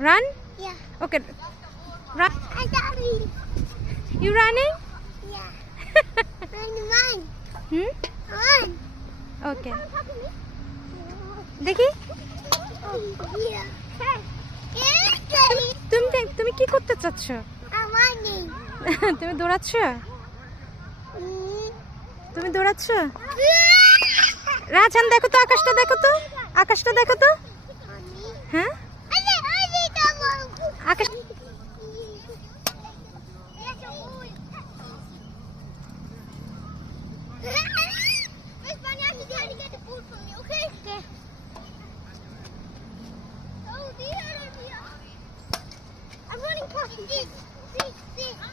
Run? Yeah. Okay. Run. I got it. You running? Yeah. Run. Hmm? Run. Okay. দেখি Oh, yeah. তুমি কি করতে চাচ্ছ? I'm running. তুমি দৌড়াচ্ছ? তুমি দৌড়াচ্ছ? রাজহান দেখো তো আকাশটা দেখো তো হ্যাঁ আকাশ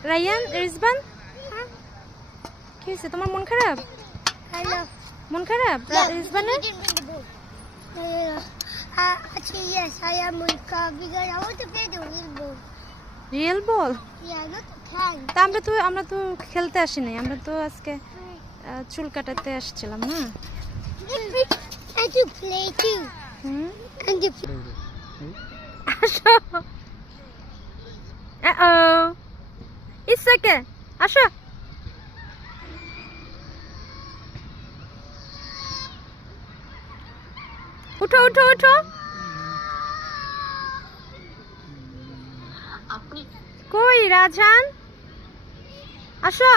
রায়ান রিজবান কি হয়েছে তোমার মন খারাপ রিজবানের Actually, yes, I am Monica because I want to play the real ball. Real ball Yeah, not the tank. তা আমরা তো খেলতে আসিনি আমরা তো আজকে চুল কাটাতে আসছিলাম না And to play too. Hmm And to play. আসো It's okay আসো উঠো কই রাজহান আসো